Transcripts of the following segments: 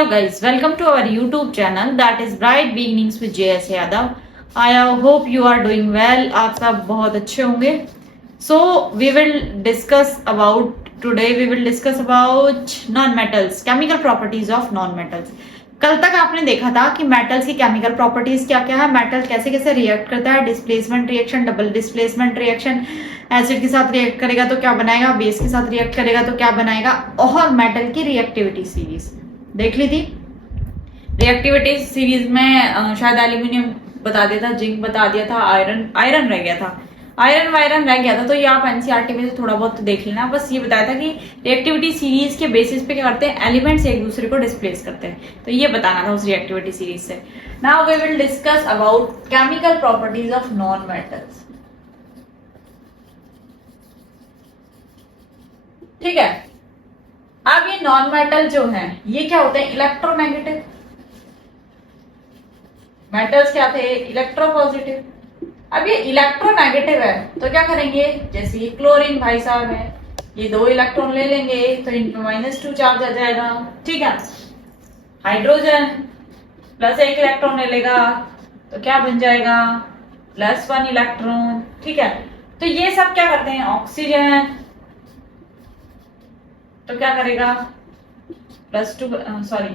Hello guys, welcome to our YouTube channel that is Bright Beginnings with JS Yadav. I hope you are doing well. आप सब बहुत अच्छे होंगे. So we will discuss about non-metals, chemical properties of non-metals. कल तक आपने देखा था कि मेटल्स की केमिकल प्रॉपर्टीज क्या क्या है, मेटल कैसे कैसे रिएक्ट करता है, displacement reaction, double displacement reaction, acid के साथ रिएक्ट करेगा तो क्या बनाएगा, बेस के साथ रिएक्ट करेगा तो क्या बनाएगा, और मेटल की रिएक्टिविटी सीरीज देख ली थी. रिएक्टिविटी सीरीज में शायद एल्यूमिनियम बता दिया था, जिंक बता दिया था, आयरन रह गया था, आयरन वायरन रह गया था. तो ये आप एनसीईआरटी में से थोड़ा बहुत देख लेना. बस ये बताया था कि रिएक्टिविटी सीरीज के बेसिस पे क्या करते हैं, एलिमेंट्स एक दूसरे को डिस्प्लेस करते हैं. तो ये बताना था उस रिएक्टिविटी सीरीज से. Now we will discuss about chemical properties of non metals. ठीक है. अब ये नॉन मेटल जो है ये क्या होते हैं, इलेक्ट्रोनेगेटिव. मेटल्स क्या थे, इलेक्ट्रोपॉजिटिव. अब ये इलेक्ट्रोनेगेटिव है तो क्या करेंगे, जैसे ये क्लोरीन भाई साहब है, ये 2 इलेक्ट्रॉन ले लेंगे तो इनमें -2 चार्ज आ जाएगा. ठीक है. हाइड्रोजन +1 इलेक्ट्रॉन ले लेगा तो क्या बन जाएगा, +1 इलेक्ट्रॉन. ठीक है. तो ये सब क्या करते हैं, ऑक्सीजन तो क्या करेगा, +2 सॉरी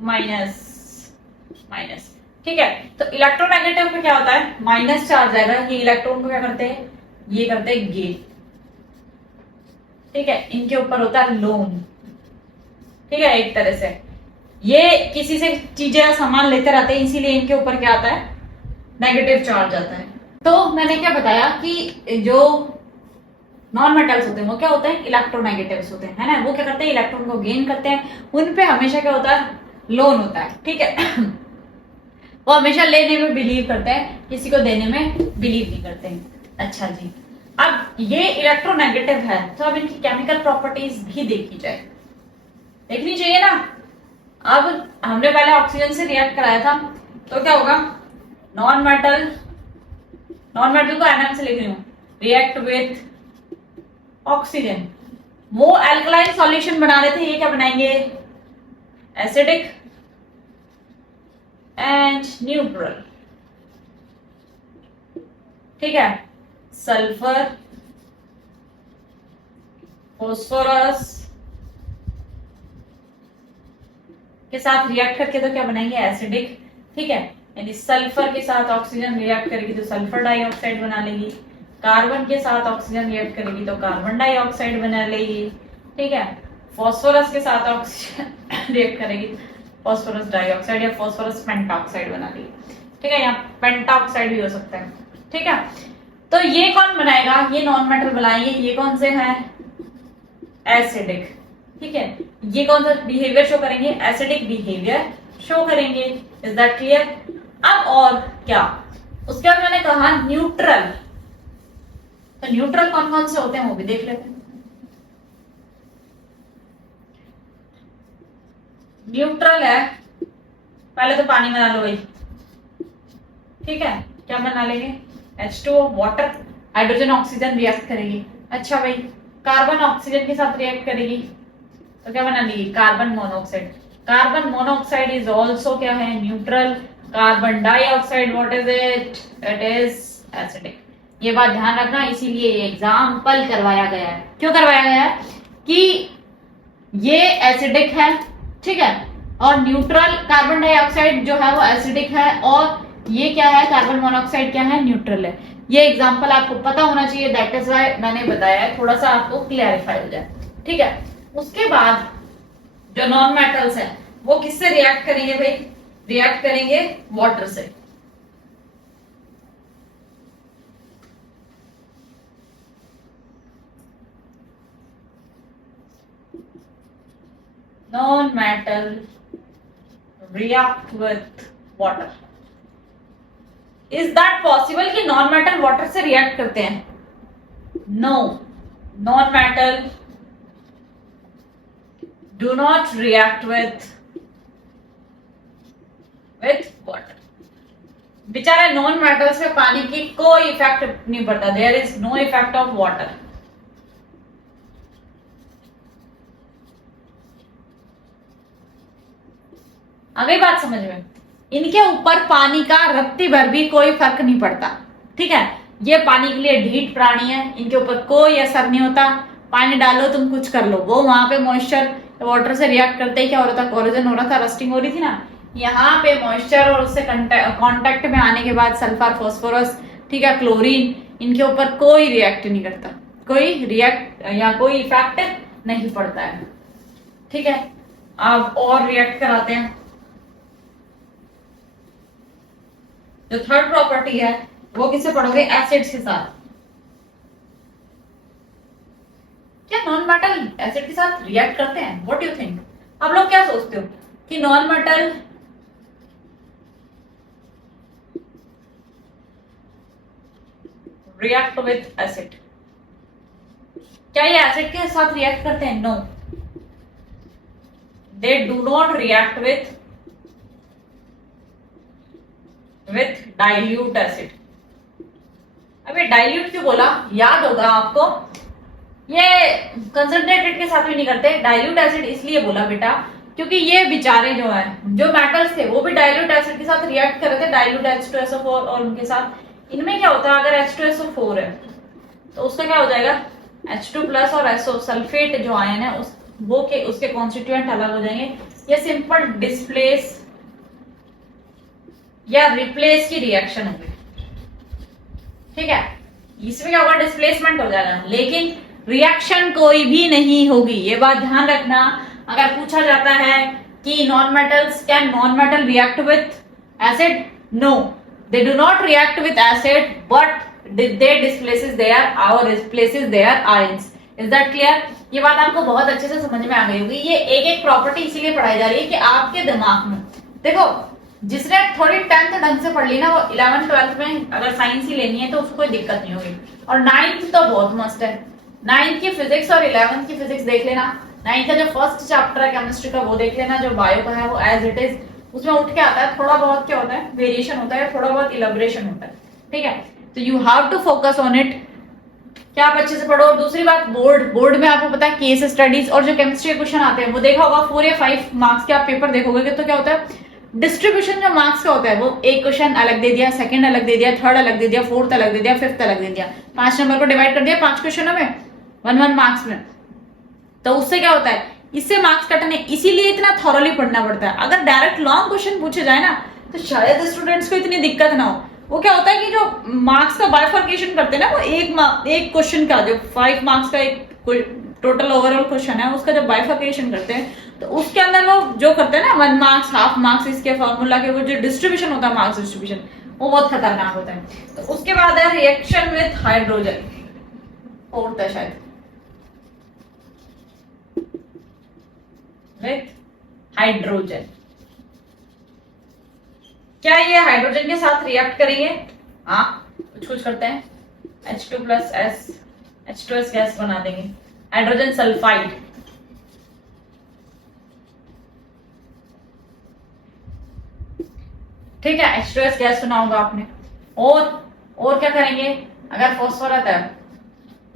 माइनस. ठीक है. तो इलेक्ट्रोनेगेटिव पे क्या होता है, माइनस चार्ज आएगा. ये इलेक्ट्रॉन को क्या करते हैं, ये करते हैं गेन. ठीक है. इनके ऊपर होता है लोन. ठीक है. एक तरह से ये किसी से चीजें या सामान लेते रहते हैं, इसीलिए इनके ऊपर क्या आता है, नेगेटिव चार्ज आता है. तो मैंने क्या बताया कि जो नॉन मेटल्स होते हैं वो क्या होते हैं, इलेक्ट्रोनेगेटिव्स होते हैं, है ना. वो क्या करते हैं, इलेक्ट्रॉन को गेन करते हैं. उन पे हमेशा क्या होता है, लोन होता है. ठीक है. वो हमेशा लेने में बिलीव करते हैं, किसी को देने में बिलीव नहीं करते हैं. अच्छा जी. अब ये इलेक्ट्रोनेगेटिव है तो अब इनकी केमिकल प्रॉपर्टीज भी देखी जाए, देखनी चाहिए ना. अब हमने पहले ऑक्सीजन से रिएक्ट कराया था तो क्या होगा, नॉन मेटल को NM से लिख रही हूं, रिएक्ट विथ ऑक्सीजन. वो एल्कलाइन सॉल्यूशन बना रहे थे, ये क्या बनाएंगे, एसिडिक एंड न्यूट्रल. ठीक है. सल्फर, फॉस्फोरस के साथ रिएक्ट करके तो क्या बनाएंगे, एसिडिक. ठीक है. यानी सल्फर के साथ ऑक्सीजन रिएक्ट करेगी तो सल्फर डाइऑक्साइड बना लेगी. कार्बन के साथ ऑक्सीजन रिएक्ट करेगी तो कार्बन डाइऑक्साइड बना लेगी. ठीक है. फॉस्फोरस के साथ ऑक्सीजन रिएक्ट करेगी फॉस्फोरस डाइऑक्साइड या फॉस्फोरस पेंटाऑक्साइड बना लेगी. ठीक है. यहाँ पेंटाऑक्साइड भी हो सकता है. ठीक है. तो ये कौन बनाएगा, ये नॉन मेटल बनाएंगे. ये कौन से हैं, एसिडिक. ठीक है. ये कौन सा बिहेवियर शो करेंगे, एसिडिक बिहेवियर शो करेंगे. Is that clear. अब और क्या, उसके बाद मैंने कहा न्यूट्रल. तो न्यूट्रल कौन कौन से होते हैं वो भी देख लेते हैं. न्यूट्रल है, पहले तो पानी बना लो भाई. ठीक है. क्या बना लेंगे, H2O water. Hydrogen oxygen react करेगी. अच्छा भाई, कार्बन ऑक्सीजन के साथ रिएक्ट करेगी तो क्या बना लेगी, carbon monoxide. Carbon monoxide is also क्या है, neutral. Carbon dioxide what is it, it is acidic. ये बात ध्यान रखना, इसीलिए एग्जाम्पल करवाया गया है. क्यों करवाया गया है, कि ये एसिडिक है. ठीक है. और न्यूट्रल कार्बन डाइऑक्साइड जो है वो एसिडिक है, और ये क्या है, कार्बन मोनोऑक्साइड क्या है, न्यूट्रल है. ये एग्जांपल आपको पता होना चाहिए, दैट इज व्हाई मैंने बताया है, थोड़ा सा आपको क्लैरिफाई हो जाए. ठीक है. उसके बाद जो नॉन मेटल्स है वो किससे रिएक्ट करेंगे भाई, रिएक्ट करेंगे वाटर से. Non-metal react with water. Is that possible कि नॉन मेटल वाटर से रिएक्ट करते हैं? No, non-metal do not react with water. बेचारे नॉन मेटल्स पे पानी की कोई इफेक्ट नहीं पड़ता. There is no effect of water. आ गई बात समझ में? इनके ऊपर पानी का रत्ती भर भी कोई फर्क नहीं पड़ता, ठीक है। ये पानी के लिए ढीठ प्राणी है, इनके ऊपर कोई असर नहीं होता। पानी डालो तुम कुछ कर लो, वो वहां पे मॉइस्चर वाटर से रिएक्ट करते ही क्या हो रहा था, कोरोजन हो रहा था, रस्टिंग हो रही थी ना। यहाँ पे मॉइस्चर और उससे कांटेक्ट में आने के बाद सल्फर, फास्फोरस, ठीक है, क्लोरीन, इनके ऊपर कोई रिएक्ट नहीं करता, कोई रिएक्ट या कोई इफेक्ट नहीं पड़ता है, ठीक है। अब और रिएक्ट कराते हैं। जो थर्ड प्रॉपर्टी है वो किससे पढ़ोगे, एसिड्स के साथ। क्या नॉन मेटल एसिड के साथ रिएक्ट करते हैं? What you think? आप लोग क्या सोचते हो कि non metal react with acid, क्या ये एसिड के साथ रिएक्ट करते हैं? No, they do not react with dilute acid. अबे डाइल्यूट क्यों बोला, याद होगा आपको, ये कंसंट्रेटेड के साथ भी नहीं करते। डाइल्यूट एसिड इसलिए बोला बेटा क्योंकि ये बेचारे जो है, जो मेटल्स थे वो भी डाइल्यूट एसिड के साथ रिएक्ट कर रहे थे, डाइल्यूट H2SO4 और उनके साथ। इनमें क्या होता है, अगर H2SO4 है तो उसका क्या हो जाएगा, H2 प्लस और SO सल्फेट जो आयन है उसके कॉन्स्टिट्यूएंट अलग हो जाएंगे। ये सिंपल डिस्प्लेस या रिप्लेस की रिएक्शन होगी, ठीक है। इसमें क्या होगा, डिस्प्लेसमेंट हो जाएगा, लेकिन रिएक्शन कोई भी नहीं होगी। ये बात ध्यान रखना। अगर पूछा जाता है कि non metals, can non metal react with acid? No, they do not react with acid, but they displaces their और replaces their ions. Is that clear? ये बात आपको बहुत अच्छे से समझ में आ गई होगी। ये एक एक प्रॉपर्टी इसीलिए पढ़ाई जा रही है कि आपके दिमाग में, देखो जिसने थोड़ी 10th ढंग से पढ़ ली ना, वो 11th 12th में अगर साइंस ही लेनी है तो उसको कोई दिक्कत नहीं होगी। और 9th तो बहुत मस्त है, 9th की फिजिक्स और 11th की फिजिक्स देख लेना। 9th का जो फर्स्ट चैप्टर है केमिस्ट्री का वो देख लेना, जो बायो का है वो एज इट इज उसमें उठ के आता है। थोड़ा बहुत क्या होता है, वेरिएशन होता है, थोड़ा बहुत इलेबोरेशन होता है, ठीक है। तो you have to focus on it, क्या आप अच्छे से पढ़ो। दूसरी बात, बोर्ड में आपको पता है केस स्टडीज और जो केमिस्ट्री के क्वेश्चन आते हैं वो देखा होगा। 4 या 5 मार्क्स के आप पेपर देखोगे तो क्या होता है, डिस्ट्रीब्यूशन जो मार्क्स का होता है वो एक क्वेश्चन अलग दे दिया, सेकंड अलग दे दिया, थर्ड अलग दे दिया, फोर्थ अलग दे दिया, फिफ्थ अलग दे दिया। 5 नंबर को डिवाइड कर दिया 5 क्वेश्चनों में, 1 मार्क्स में। तो उससे क्या होता है, इससे मार्क्स कटने, इसीलिए इतना थॉरली पढ़ना पड़ता है। अगर डायरेक्ट लॉन्ग क्वेश्चन पूछे जाए ना तो शायद स्टूडेंट्स को इतनी दिक्कत ना हो। वो क्या होता है कि जो मार्क्स का बाइफर्केशन करते हैं ना, वो एक क्वेश्चन का, जो 5 मार्क्स का एक टोटल ओवरऑल क्वेश्चन है, उसका जब बाइफर्केशन करते हैं तो उसके अंदर वो जो करते हैं ना 1 मार्क्स, हाफ मार्क्स, इसके फॉर्मूला के वो जो डिस्ट्रीब्यूशन होता है, मार्क्स डिस्ट्रीब्यूशन, वो बहुत खतरनाक होता है। तो उसके बाद है रिएक्शन विथ हाइड्रोजन, फोर्थ है शायद, विथ हाइड्रोजन। क्या ये हाइड्रोजन के साथ रिएक्ट करेंगे? हाँ, कुछ करते हैं, H2 प्लस H2S गैस बना देंगे, हाइड्रोजन सल्फाइड। ठीक है, H2S गैस सुना होगा आपने। और क्या करेंगे, अगर फॉस्फोरस है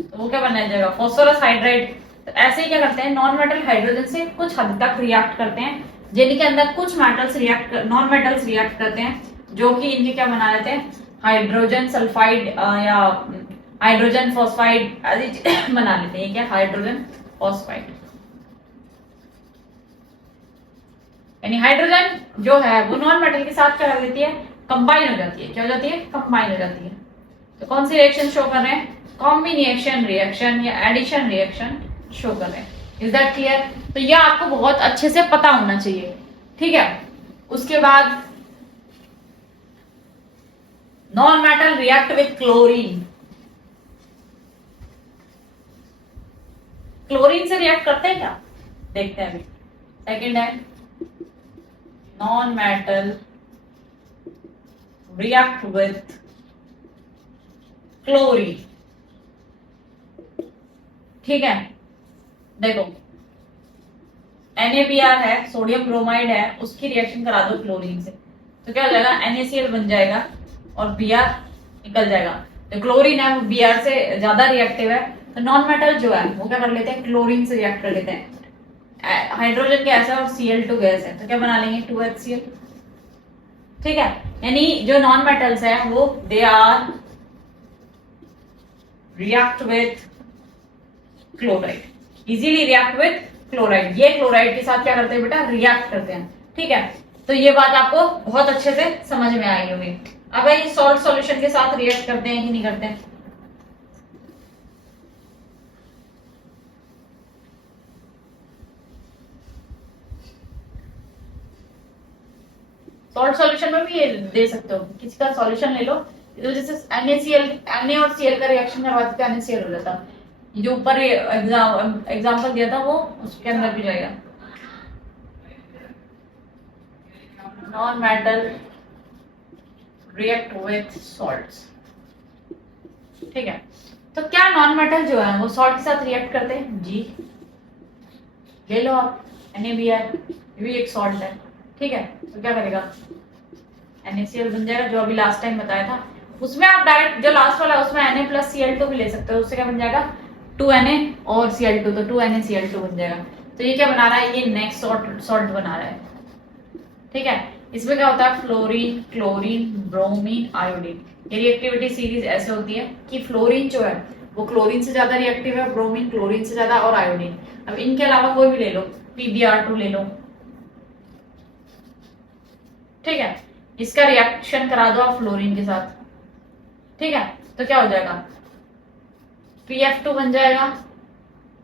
तो वो क्या बना जाएगा, फॉस्फोरस हाइड्राइड। तो ऐसे ही क्या करते हैं, नॉन मेटल हाइड्रोजन से कुछ हद तक रिएक्ट करते हैं, जिनके अंदर कुछ मेटल्स नॉन मेटल्स रिएक्ट करते हैं, जो कि इनके क्या बना लेते हैं, हाइड्रोजन सल्फाइड या हाइड्रोजन फॉस्फाइड आदि बना लेते हैं। क्या, हाइड्रोजन फॉस्फाइड। यानी हाइड्रोजन जो है वो नॉन मेटल के साथ क्या कर देती है, कंबाइन हो जाती है। क्या हो जाती है, कंबाइन हो जाती है। तो कौन सी रिएक्शन शो कर रहे हैं, कॉम्बिनेशन रिएक्शन या एडिशन रिएक्शन शो कर रहे हैं। Is that clear? तो यह आपको बहुत अच्छे से पता होना चाहिए, ठीक है। उसके बाद non metal react with chlorine, chlorine से रिएक्ट करते हैं क्या, देखते हैं अभी। सेकंड है non metal react with chlorine, ठीक है। देखो NaBr है, सोडियम ब्रोमाइड है, उसकी रिएक्शन करा दो क्लोरीन से तो क्या हो जाएगा, NaCl बन जाएगा और Br निकल जाएगा। तो क्लोरीन है वो Br से ज्यादा रिएक्टिव है, तो नॉन मेटल जो है वो क्या कर लेते हैं, क्लोरीन से रिएक्ट कर लेते हैं। हाइड्रोजन गैस है और Cl2 गैस है, तो क्या बना लेंगे 2HCl। ठीक है, यानी जो नॉन मेटल्स है वो they are react with chloride, easily react with chloride. ये क्लोराइड के साथ क्या करते हैं बेटा, रिएक्ट करते हैं। ठीक है, तो ये बात आपको बहुत अच्छे से समझ में आई होगी। अब ये सॉल्ट सॉल्यूशन के साथ रिएक्ट करते हैं कि नहीं करते हैं? सॉल्ट सॉल्यूशन में भी ये दे सकते हो, किसी का सॉल्यूशन ले लो, तो जैसे NaCl, Na और Cl का रिएक्शन करवाते तो NaCl हो जाता। जो ऊपर एग्जांपल दिया था वो उसके अंदर भी जाएगा। Non metal react with salts. ठीक है, तो क्या नॉन मेटल जो है वो सॉल्ट के साथ रिएक्ट करते हैं? जी, ले लो आप NaBr, ये भी एक सॉल्ट है। ठीक है, तो क्या करेगा, NaCl बन जाएगा, जो अभी लास्ट टाइम बताया था। उसमें आप डायरेक्ट जो लास्ट वाला उसमें Na प्लस Cl2 भी ले सकते हो, उससे क्या बन जाएगा 2Na और Cl2, तो 2NaCl2 बन जाएगा। तो ये क्या बना रहा है, ये नेक्स्ट सॉल्ट बना रहा है। ठीक है, इसमें क्या होता है, फ्लोरीन, क्लोरीन, ब्रोमीन, आयोडीन। ये रिएक्टिविटी सीरीज ऐसे होती है कि फ्लोरीन जो है वो क्लोरीन से ज्यादा रिएक्टिव है, ब्रोमीन क्लोरीन से ज्यादा, और आयोडीन। अब इनके अलावा कोई भी ले लो, PbR2 ले लो। ठीक है, इसका रिएक्शन करा दो आप फ्लोरीन के साथ। ठीक है, तो क्या हो जाएगा, PF2 बन जाएगा।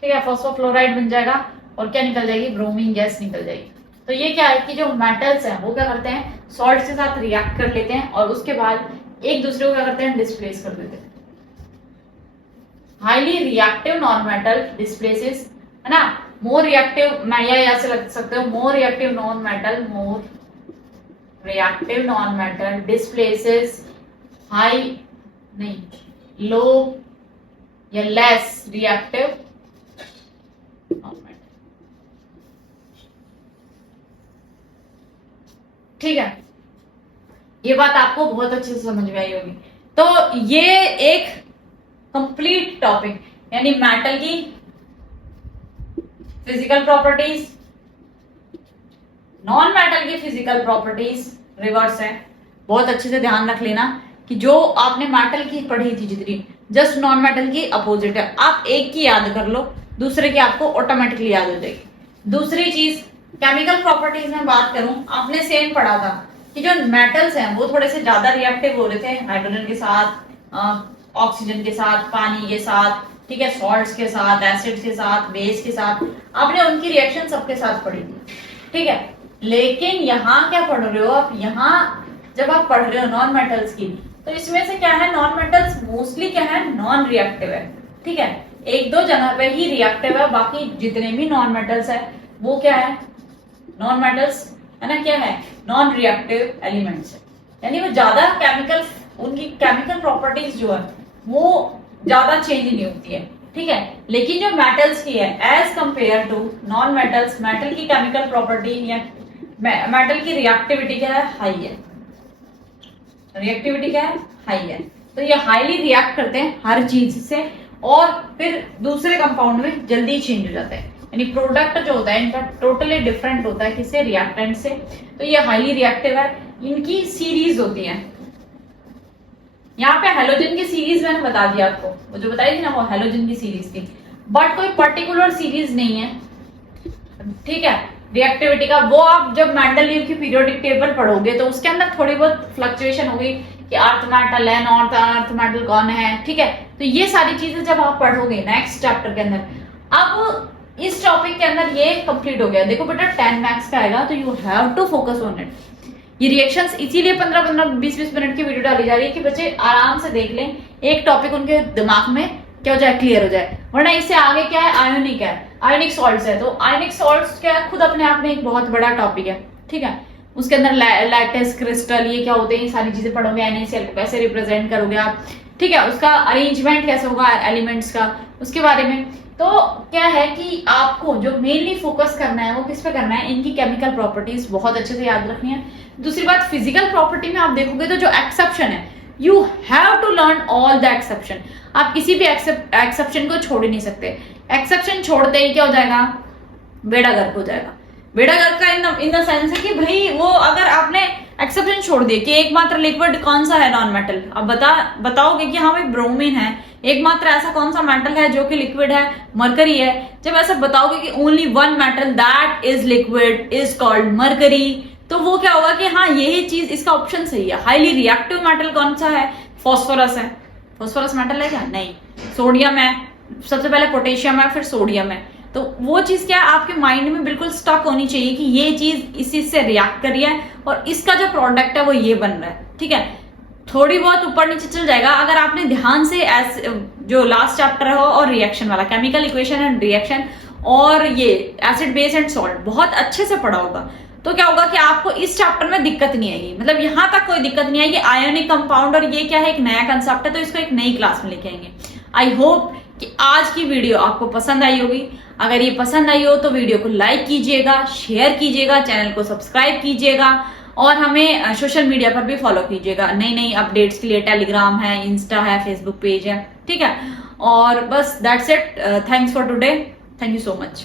ठीक है, फॉस्फोफ्लोराइड बन जाएगा, और क्या निकल जाएगी, ब्रोमीन गैस निकल जाएगी। तो ये क्या है कि जो मेटल्स हैं वो क्या करते हैं, सॉल्ट के साथ रिएक्ट कर लेते हैं, और उसके बाद एक दूसरे को क्या करते हैं, डिस्प्लेस कर देते हैं। Highly reactive non metal displaces, है ना, मोर रिएक्टिव, मैं या ऐसे लग सकते हो, more reactive non metal, more reactive non metal displaces high, नहीं, लो या लेस रिएक्टिव नॉन मेटल। ठीक है, ये बात आपको बहुत अच्छे से समझ में आई होगी। तो ये एक कंप्लीट टॉपिक, यानी मेटल की फिजिकल प्रॉपर्टीज, नॉन मेटल की फिजिकल प्रॉपर्टीज रिवर्स है। बहुत अच्छे से ध्यान रख लेना कि जो आपने मेटल की पढ़ी थी जितनी, जस्ट नॉन मेटल की अपोजिट है। आप एक की याद कर लो, दूसरे की आपको ऑटोमेटिकली याद हो जाएगी। दूसरी चीज, केमिकल प्रॉपर्टीज में बात करूं, आपने सेम पढ़ा था कि जो मेटल्स हैं वो थोड़े से ज्यादा रिएक्टिव हो रहे थे, हाइड्रोजन के साथ, ऑक्सीजन के साथ, पानी के साथ, ठीक है, सॉल्ट्स के साथ, एसिड्स के साथ, बेस के साथ। आपने उनकी रिएक्शन सबके साथ पढ़ी थी। ठीक है, लेकिन यहाँ क्या पढ़ रहे हो आप, यहाँ जब आप पढ़ रहे हो नॉन मेटल्स की, तो इसमें से क्या है, नॉन मेटल्स मोस्टली क्या है, नॉन रिएक्टिव है। ठीक है, एक दो जगह पे ही रिएक्टिव है, बाकी जितने भी नॉन मेटल्स है वो क्या है, नॉन मेटल्स है ना, क्या है, नॉन रिएक्टिव एलिमेंट्स है। यानी वो ज्यादा केमिकल, उनकी केमिकल प्रॉपर्टीज जो है वो ज्यादा चेंज नहीं होती है। ठीक है, लेकिन जो मेटल्स की है as compare to non metals, metal की केमिकल प्रॉपर्टी या मेटल की रिएक्टिविटी क्या है, हाई है। रिएक्टिविटी क्या है, हाई है। तो ये हाईली रिएक्ट करते हैं हर चीज से, और फिर दूसरे कंपाउंड में जल्दी चेंज हो जाता है। यानी प्रोडक्ट जो होता है इनका टोटली डिफरेंट होता है किससे, रिएक्टेंट से। तो ये हाईली रिएक्टिव है। इनकी सीरीज होती है, यहाँ पे हेलोजन की सीरीज मैंने बता दिया आपको, वो जो बताई थी ना वो हेलोजन की सीरीज थी, बट कोई पर्टिकुलर सीरीज नहीं है। ठीक है, रिएक्टिविटी का वो आप जब मेंडलीव की पीरियोडिक टेबल पढ़ोगे तो उसके अंदर थोड़ी बहुत फ्लक्चुएशन होगी कि अर्थ मेटल है, नॉन अर्थ मेटल कौन है। ठीक है, तो ये सारी चीजें जब आप पढ़ोगे नेक्स्ट चैप्टर के अंदर, अब इस टॉपिक के अंदर ये कंप्लीट हो गया। देखो बेटा 10 मैक्स का आएगा, तो you have to focus on it. ये रिएक्शंस इसीलिए 15-15, 20-20 मिनट की वीडियो डाली जा रही है कि बच्चे आराम से देख लें, एक टॉपिक उनके दिमाग में क्या हो जाए, क्लियर हो जाए। वरना इससे आगे क्या है, आयोनिक है, आयोनिक सॉल्ट्स है। तो आयोनिक सॉल्ट्स क्या है, खुद अपने आप में एक बहुत बड़ा टॉपिक है। ठीक है, उसके अंदर लैटिस, क्रिस्टल, ये क्या होते हैं, ये सारी चीजें पढ़ोगे। NaCl को कैसे रिप्रेजेंट करोगे आप, ठीक है, उसका अरेंजमेंट कैसे होगा एलिमेंट्स का, उसके बारे में। तो क्या है कि आपको जो मेनली फोकस करना है वो किस पे करना है, इनकी केमिकल प्रॉपर्टीज बहुत अच्छे से याद रखनी है। दूसरी बात, फिजिकल प्रॉपर्टी में आप देखोगे तो जो एक्सेप्शन है, you have to learn all the exception. आप किसी भी एक्सेप्शन को छोड़ ही नहीं सकते। एक्सेप्शन छोड़ते ही क्या हो जाएगा, बेड़ा गर्क हो जाएगा। बेड़ा गर्क का इन द सेंस है कि भाई वो अगर आपने एक्सेप्शन छोड़ दिया कि एकमात्र लिक्विड कौन सा है नॉन मेटल, अब बताओगे कि हाँ भाई ब्रोमीन है, एकमात्र ऐसा कौन सा मेटल है जो कि लिक्विड है, मरकरी है। जब ऐसा बताओगे कि only one metal that is liquid is called mercury, तो वो क्या होगा कि हाँ यही चीज, इसका ऑप्शन सही है। हाईली रिएक्टिव मेटल कौन सा है? फास्फोरस है। फास्फोरस मेटल है क्या? नहीं। सोडियम है, सबसे पहले पोटेशियम है, फिर सोडियम है। तो वो चीज क्या आपके माइंड में बिल्कुल स्टक होनी चाहिए कि ये चीज इस चीज से रिएक्ट कर रही है और इसका जो प्रोडक्ट है वो ये बन रहा है। ठीक है, थोड़ी बहुत ऊपर नीचे चल जाएगा अगर आपने ध्यान से जो लास्ट चैप्टर हो और रिएक्शन वाला, केमिकल इक्वेशन एंड रिएक्शन, और ये एसिड बेस एंड सॉल्ट बहुत अच्छे से पढ़ा होगा, तो क्या होगा कि आपको इस चैप्टर में दिक्कत नहीं आएगी। मतलब यहां तक कोई दिक्कत नहीं आएगी। आयोनिक कंपाउंड और ये क्या है, एक नया कंसेप्ट है, तो इसको एक नई क्लास में लेके आएंगे। आई होप कि आज की वीडियो आपको पसंद आई होगी। अगर ये पसंद आई हो तो वीडियो को लाइक कीजिएगा, शेयर कीजिएगा, चैनल को सब्सक्राइब कीजिएगा और हमें सोशल मीडिया पर भी फॉलो कीजिएगा। नई नई अपडेट्स के लिए टेलीग्राम है, इंस्टा है, फेसबुक पेज है। ठीक है, और बस that's it. Thanks for today. Thank you so much.